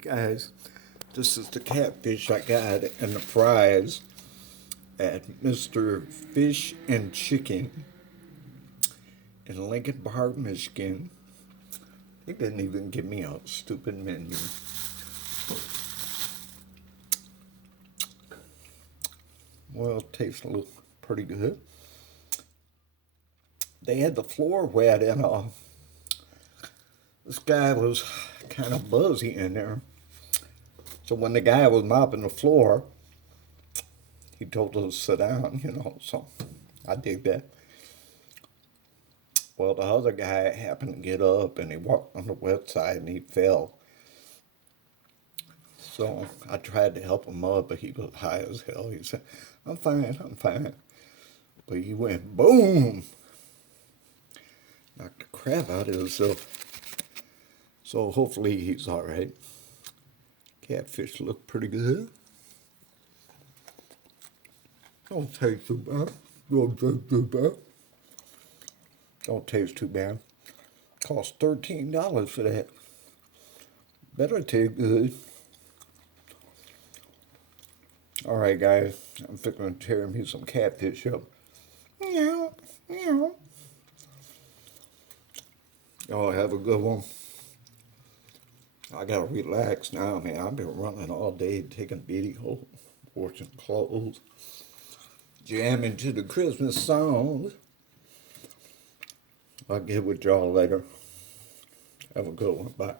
Guys, this is the catfish I got and the fries at Mr. Fish and Chicken in Lincoln Park, Michigan. They didn't even give me a stupid menu. Well, it tastes a little pretty good. They had the floor wet and this guy was kind of buzzy in there. So when the guy was mopping the floor, he told us to sit down, so I dig that. Well, the other guy happened to get up and he walked on the wet side and he fell. So I tried to help him up, but he was high as hell. He said, I'm fine. But he went boom, knocked the crap out of himself. So hopefully he's all right. Catfish look pretty good. Don't taste too bad. Don't taste too bad. Cost $13 for that. Better taste good. All right, guys. I'm fixing to tear me some catfish up. Meow, meow. Y'all have a good one. I gotta relax now, man. I've been running all day, taking video, washing clothes, jamming to the Christmas songs. I'll get with y'all later. Have a good one. Bye.